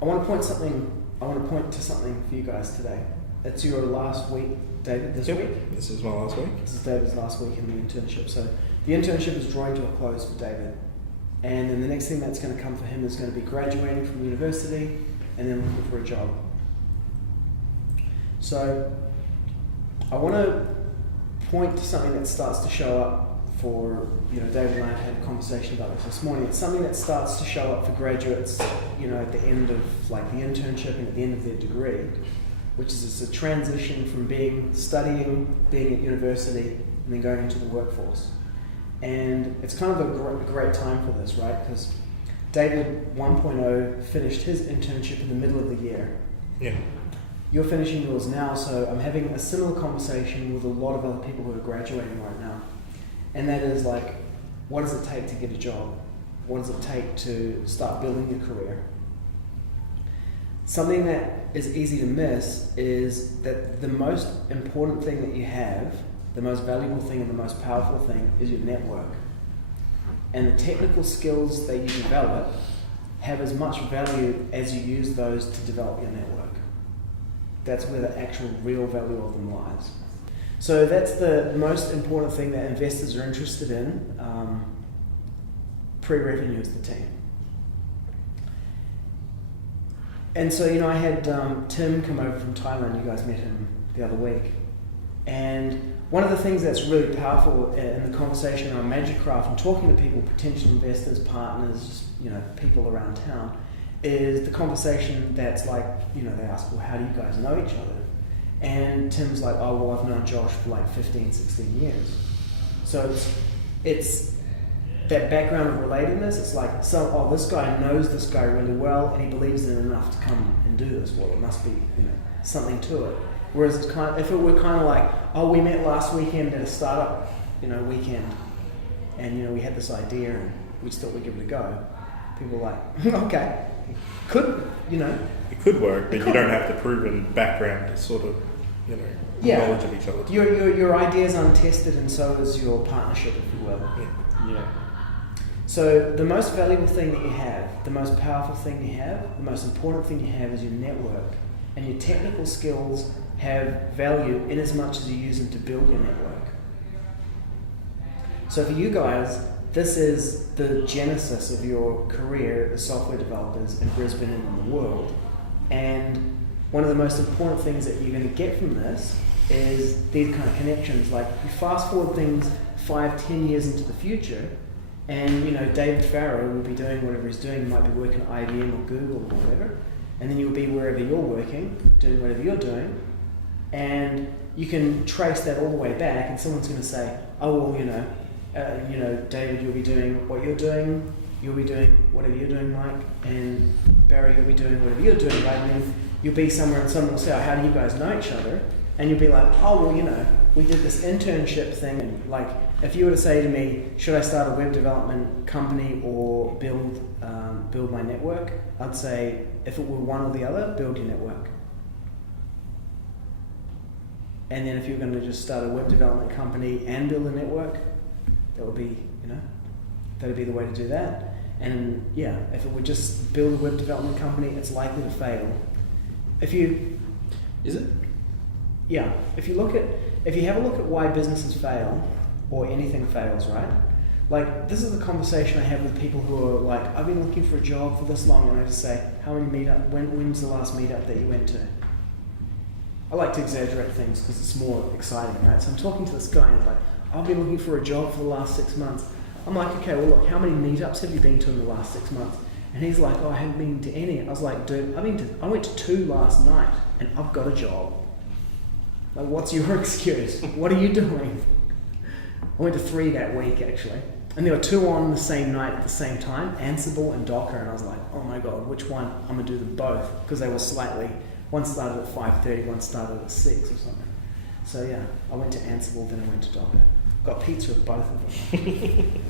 I want to point to something for you guys today. It's your last week, David, this week. This is my last week. This is David's last week in the internship. So the internship is drawing to a close for David. And then the next thing that's going to come for him is going to be graduating from university and then looking for a job. So I want to point to something that starts to show up for, David and I had a conversation about this morning. It's something that starts to show up for graduates, at the end of the internship and at the end of their degree, which is it's a transition from studying, being at university, and then going into the workforce. And it's kind of a great time for this, right? Because David 1.0 finished his internship in the middle of the year. Yeah. You're finishing yours now, so I'm having a similar conversation with a lot of other people who are graduating right now. And that is what does it take to get a job? What does it take to start building your career? Something that is easy to miss is that the most important thing that you have, the most valuable thing and the most powerful thing is your network. And the technical skills that you develop have as much value as you use those to develop your network. That's where the actual real value of them lies. So that's the most important thing that investors are interested in. Pre-revenue is the team. And so, I had Tim come over from Thailand. You guys met him the other week. And one of the things that's really powerful in the conversation around Magicraft and talking to people, potential investors, partners, people around town, is the conversation that's they ask, well, how do you guys know each other? And Tim's like, oh, well, I've known Josh for 15, 16 years. So it's that background of relatedness. It's this guy knows this guy really well and he believes in it enough to come and do this. Well, it must be, something to it. Whereas it's if it were kind of oh, we met last weekend at a startup, weekend, and, we had this idea and we just thought we'd give it a go. People were like, okay, It could work, but you don't have the proven background to sort of, knowledge of each other. Your idea's untested and so is your partnership, if you will. Yeah. So the most valuable thing that you have, the most powerful thing you have, the most important thing you have is your network. And your technical skills have value in as much as you use them to build your network. So for you guys, this is the genesis of your career as software developers in Brisbane and in the world. And one of the most important things that you're going to get from this is these kind of connections. You fast forward things 5-10 years into the future, and David Farrow will be doing whatever he's doing. He might be working at IBM or Google or whatever, and then you'll be wherever you're working, doing whatever you're doing, and you can trace that all the way back. And someone's going to say, oh, well, David, you'll be doing what you're doing. You'll be doing whatever you're doing, Mike, and Barry, you'll be doing whatever you're doing, right? And then you'll be somewhere and someone will say, oh, how do you guys know each other? And you'll be like, oh, well, we did this internship thing. And if you were to say to me, should I start a web development company or build my network? I'd say, if it were one or the other, build your network. And then if you're going to just start a web development company and build a network, that would be, that'd be the way to do that. And yeah, if it would just build a web development company, it's likely to fail. Is it? Yeah. If you have a look at why businesses fail, or anything fails, right? This is the conversation I have with people who are I've been looking for a job for this long, and I just say, when's the last meetup that you went to? I like to exaggerate things because it's more exciting, right? So I'm talking to this guy and he's like, I've been looking for a job for the last 6 months. I'm like, okay, well look, how many meetups have you been to in the last 6 months? And he's like, oh, I haven't been to any. I was like, dude, I went to 2 last night and I've got a job. What's your excuse? What are you doing? I went to 3 that week actually. And there were 2 on the same night at the same time, Ansible and Docker. And I was like, oh my God, which one? I'm gonna do them both. Because they were one started at 5:30, one started at 6 or something. So yeah, I went to Ansible, then I went to Docker. Got pizza with both of them.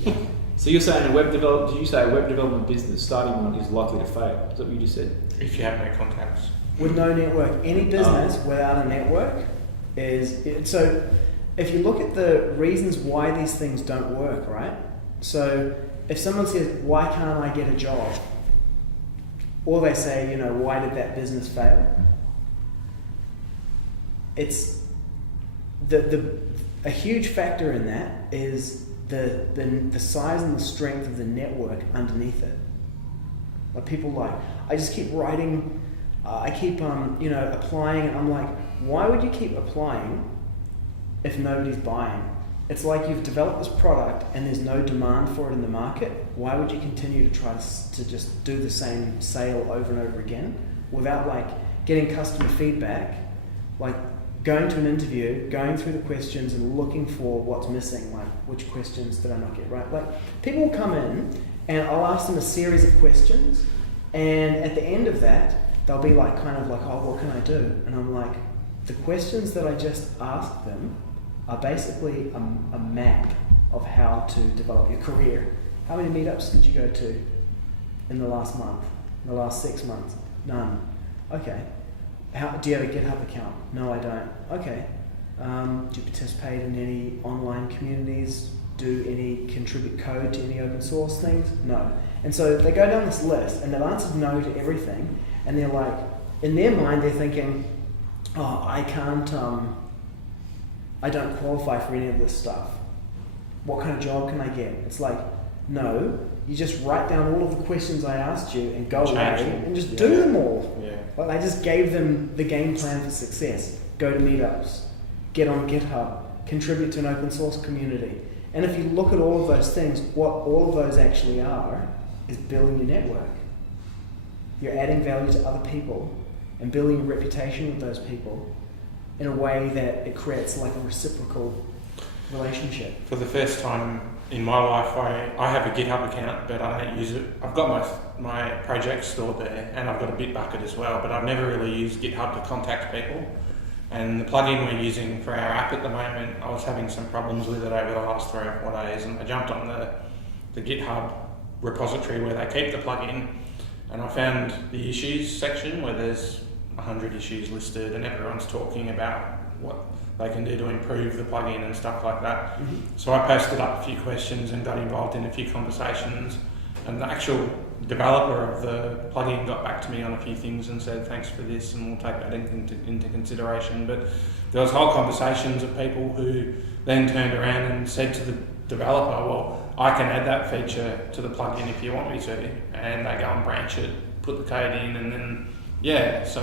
Yeah. So you're saying did you say a web development business starting one is likely to fail? Is that what you just said? If you have no contacts. With no network. Any business without a network is... So if you look at the reasons why these things don't work, right? So if someone says, why can't I get a job? or they say, you know, why did that business fail? It's a huge factor in that is the size and the strength of the network underneath it. Like people like, I just keep writing, I keep you know, applying, and I'm like, why would you keep applying if nobody's buying? It's like you've developed this product and there's no demand for it in the market. Why would you continue to try to just do the same sale over and over again without like getting customer feedback, like going to an interview, going through the questions and looking for what's missing, like which questions did I not get right? Like people will come in and I'll ask them a series of questions, and at the end of that, they'll be like, kind of like, oh, what can I do? And I'm like, the questions that I just asked them are basically a map of how to develop your career. How many meetups did you go to in the last month, in the last 6 months? None. Okay. Do you have a GitHub account? No, I don't. Okay. Do you participate in any online communities? Do any contribute code to any open source things? No. And so they go down this list and they've answered no to everything, and they're like, in their mind they're thinking, oh, I can't, I don't qualify for any of this stuff. What kind of job can I get? It's like, no, you just write down all of the questions I asked you and go away and just do them all. Yeah. Well, I just gave them the game plan for success. Go to meetups, get on GitHub, contribute to an open source community. And if you look at all of those things, what all of those actually are is building your network. You're adding value to other people and building a reputation with those people in a way that it creates like a reciprocal relationship. For the first time in my life, I have a GitHub account, but I don't use it. I've got my projects stored there, and I've got a Bitbucket as well, but I've never really used GitHub to contact people. And the plugin we're using for our app at the moment, I was having some problems with it over the last 3 or 4 days, and I jumped on the GitHub repository where they keep the plugin, and I found the issues section where there's 100 issues listed, and everyone's talking about what they can do to improve the plugin and stuff like that. Mm-hmm. So I posted up a few questions and got involved in a few conversations, and the actual developer of the plugin got back to me on a few things and said thanks for this and we'll take that into consideration. But there was whole conversations of people who then turned around and said to the developer, well, I can add that feature to the plugin if you want me to, and they go and branch it, put the code in, and then so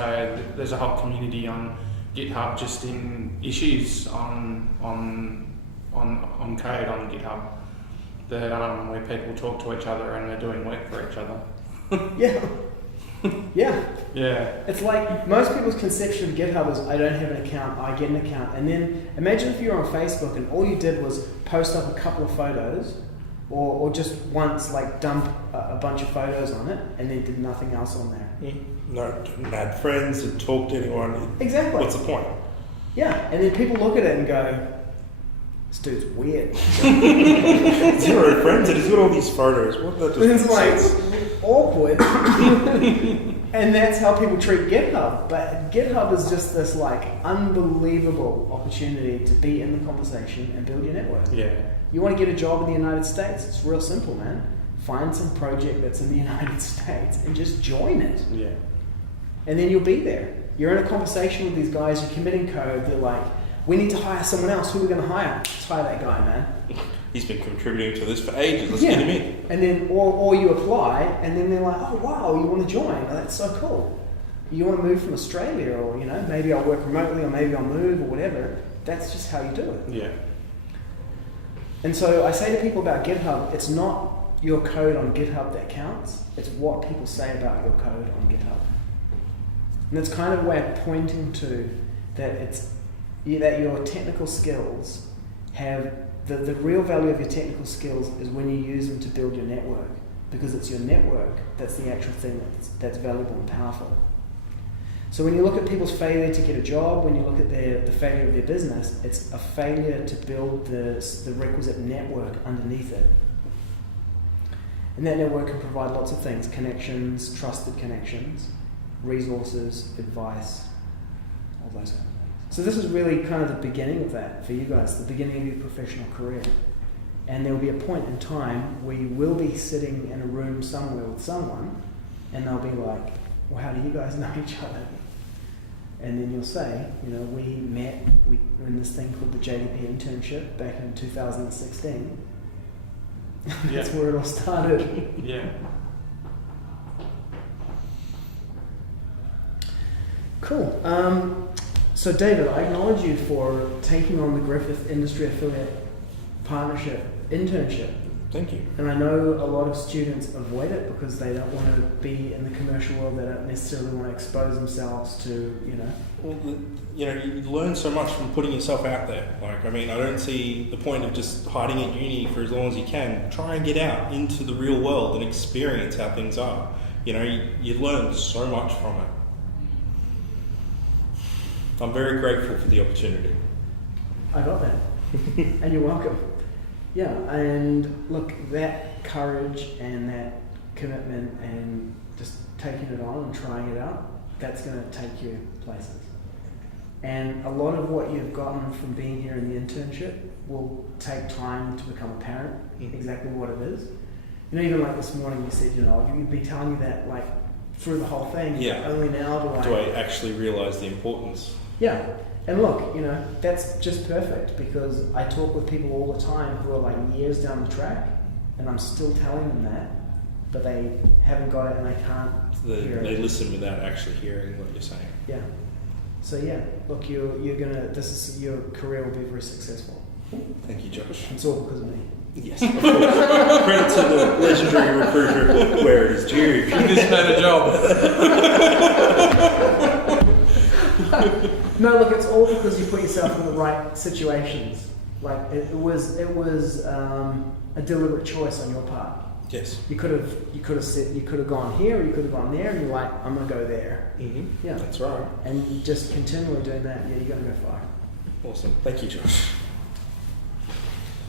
there's a whole community on GitHub just in issues on code on GitHub that where people talk to each other and they're doing work for each other. Yeah. Yeah. It's like most people's conception of GitHub is I don't have an account, I get an account. And then imagine if you're on Facebook and all you did was post up a couple of photos or just once like dump a bunch of photos on it and then did nothing else on there. No, didn't add friends and talk to anyone. Exactly. What's the point? Yeah, and then people look at it and go, this dude's weird. 0 friends and he's got all these photos. What that just It's like awkward. And that's how people treat GitHub. But GitHub is just this like unbelievable opportunity to be in the conversation and build your network. Yeah. You want to get a job in the United States? It's real simple, man. Find some project that's in the United States and just join it. Yeah. And then you'll be there. You're in a conversation with these guys, you're committing code, they're like, we need to hire someone else. Who are we going to hire? Let's hire that guy, man. He's been contributing to this for ages. Let's get him in. And then, or you apply, and then they're like, oh wow, you want to join? Oh, that's so cool. You want to move from Australia, or maybe I'll work remotely, or maybe I'll move, or whatever. That's just how you do it. Yeah. And so I say to people about GitHub, it's not your code on GitHub that counts. It's what people say about your code on GitHub. And that's kind of a way of pointing to that that your technical skills have the real value of your technical skills is when you use them to build your network, because it's your network that's the actual thing that's valuable and powerful. So when you look at people's failure to get a job, when you look at the failure of their business, it's a failure to build the requisite network underneath it. And that network can provide lots of things: connections, trusted connections, resources, advice, all those kind of things. So this is really kind of the beginning of that for you guys, the beginning of your professional career. And there will be a point in time where you will be sitting in a room somewhere with someone and they'll be like, well, how do you guys know each other? And then you'll say, you know, we met in this thing called the JDP Internship back in 2016. That's where it all started. Yeah. Cool. So David, I acknowledge you for taking on the Griffith Industry Affiliate Partnership internship. Thank you. And I know a lot of students avoid it because they don't want to be in the commercial world. They don't necessarily want to expose themselves to, you know. Well, you know, you learn so much from putting yourself out there. Like, I mean, I don't see the point of just hiding at uni for as long as you can. Try and get out into the real world and experience how things are. You know, you learn so much from it. I'm very grateful for the opportunity. I got that. And you're welcome. Yeah, and look, that courage and that commitment and just taking it on and trying it out, that's going to take you places. And a lot of what you've gotten from being here in the internship will take time to become apparent, exactly what it is. You know, even like this morning you said, you know, you'd be telling me that like through the whole thing, Yeah. only now Do I actually realise the importance? Yeah. And look, you know, that's just perfect because I talk with people all the time who are like years down the track and I'm still telling them that, but they haven't got it and they can't hear They it. listen without actually hearing what you're saying. Yeah. So yeah, look, your career will be very successful. Thank you, Josh. It's all because of me. Yes, of course. Credit to the legendary recruiter where it is due. Give this man a job. No, look, it's all because you put yourself in the right situations. Like it was a deliberate choice on your part. Yes. You could have gone here, or you could have gone there, and you're like, I'm gonna go there. Mm-hmm. Yeah, That's right. and just continually doing that, yeah, you're gonna go far. Awesome. Thank you, Josh.